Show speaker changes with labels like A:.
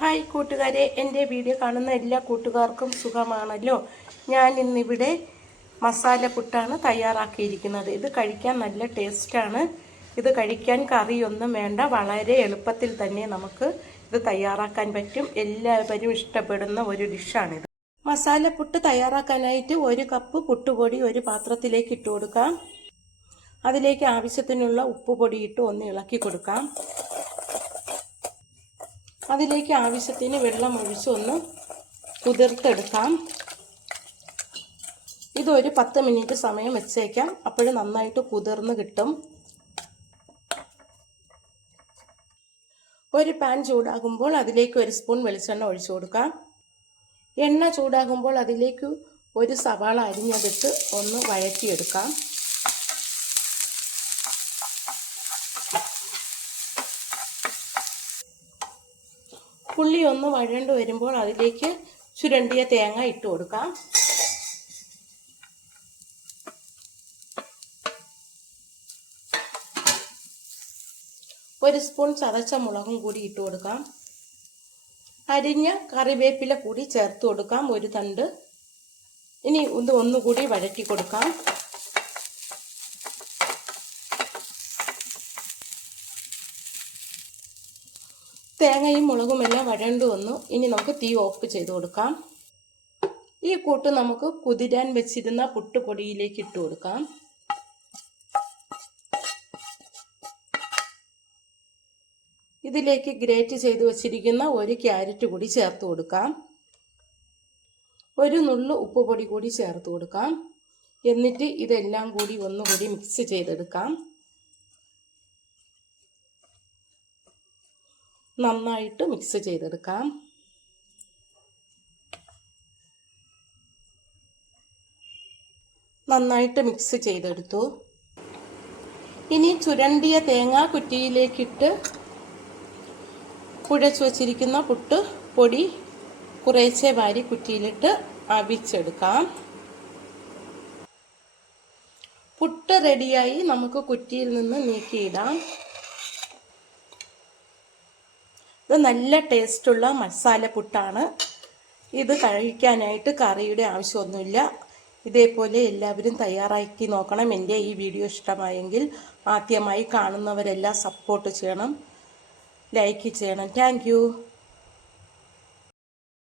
A: Hi കൂട്ടുകാരെ എന്റെ video കാണുന്ന എല്ലാ കൂട്ടുകാർക്കും സുഖമാണല്ലോ? ഞാൻ ഇന്നിവിടെ മസാല പുട്ടാണ് തയ്യാറാക്കിയിരിക്കുന്നത്. ഇത് കഴിക്കാൻ നല്ല ടേസ്റ്റാണ്. ഇത് കഴിക്കാൻ കറിയൊന്നും വേണ്ട. വളരെ എളുപ്പത്തിൽ തന്നെ നമുക്ക് ഇത് തയ്യാറാക്കാൻ പറ്റും. എല്ലാവരും ഇഷ്ടപ്പെടുന്ന ഒരു ഡിഷാണിത്. മസാല പുട്ട് തയ്യാറാക്കാനായിട്ട് ഒരു കപ്പ് പുട്ടുപൊടി ഒരു പാത്രത്തിലേക്ക് ഇട്ട് കൊടുക്കാം. അതിലേക്ക് ആവശ്യത്തിനുള്ള ഉപ്പ് പൊടി ഇട്ട് ഒന്ന് ഇളക്കി കൊടുക്കാം. അതിലേക്ക് ആവശ്യത്തിന് വെള്ളം ഒഴിച്ച് ഒന്ന് കുതിർത്തെടുക്കാം. ഇതൊരു പത്ത് മിനിറ്റ് സമയം വെച്ചേക്കാം. അപ്പോഴും നന്നായിട്ട് കുതിർന്ന് കിട്ടും. ഒരു പാൻ ചൂടാകുമ്പോൾ അതിലേക്ക് ഒരു സ്പൂൺ വെളിച്ചെണ്ണ ഒഴിച്ചു കൊടുക്കാം. എണ്ണ ചൂടാകുമ്പോൾ അതിലേക്ക് ഒരു സവാള അരിഞ്ഞതിട്ട് ഒന്ന് വഴറ്റിയെടുക്കാം. പുള്ളി ഒന്ന് വഴണ്ട് വരുമ്പോൾ അതിലേക്ക് ചുരണ്ടിയ തേങ്ങ ഇട്ട് കൊടുക്കാം. ഒരു സ്പൂൺ ചതച്ച മുളകും കൂടി ഇട്ട് കൊടുക്കാം. അരിഞ്ഞ കറിവേപ്പില കൂടി ചേർത്ത് കൊടുക്കാം ഒരു തണ്ട്. ഇനി ഇത് ഒന്നുകൂടി വഴറ്റി കൊടുക്കാം. തേങ്ങയും മുളകുമെല്ലാം വഴണ്ടു വന്നു. ഇനി നമുക്ക് തീ ഓഫ് ചെയ്ത് കൊടുക്കാം. ഈ കൂട്ട് നമുക്ക് കുതിരാൻ വെച്ചിരുന്ന പുട്ടുപൊടിയിലേക്ക് ഇട്ട് കൊടുക്കാം. ഇതിലേക്ക് ഗ്രേറ്റ് ചെയ്ത് വെച്ചിരിക്കുന്ന ഒരു ക്യാരറ്റ് കൂടി ചേർത്ത് കൊടുക്കാം. ഒരു നുള്ളു ഉപ്പ് പൊടി കൂടി ചേർത്ത് കൊടുക്കാം. എന്നിട്ട് ഇതെല്ലാം കൂടി ഒന്നുകൂടി മിക്സ് ചെയ്തെടുക്കാം. നന്നായിട്ട് മിക്സ് ചെയ്തെടുക്കാം. നന്നായിട്ട് മിക്സ് ചെയ്തെടുത്തു. ഇനി ചുരണ്ടിയ തേങ്ങ കുറ്റിയിലേക്കിട്ട് കുഴച്ച് വച്ചിരിക്കുന്ന പുട്ട് പൊടി കുറേശ്ശെ വാരി കുറ്റിയിലിട്ട് അവിച്ചെടുക്കാം. പുട്ട് റെഡിയായി നമുക്ക് കുറ്റിയിൽ നിന്ന് നീക്കിയിടാം. ഇത് നല്ല ടേസ്റ്റുള്ള മസാല പുട്ടാണ്. ഇത് കഴിക്കാനായിട്ട് കറിയുടെ ആവശ്യമൊന്നുമില്ല. ഇതേപോലെ എല്ലാവരും തയ്യാറാക്കി നോക്കണം. എന്റെ ഈ വീഡിയോ ഇഷ്ടമായെങ്കിൽ ആദ്യമായി കാണുന്നവരെല്ലാം സപ്പോർട്ട് ചെയ്യണം. ലൈക്ക് ചെയ്യണം. താങ്ക്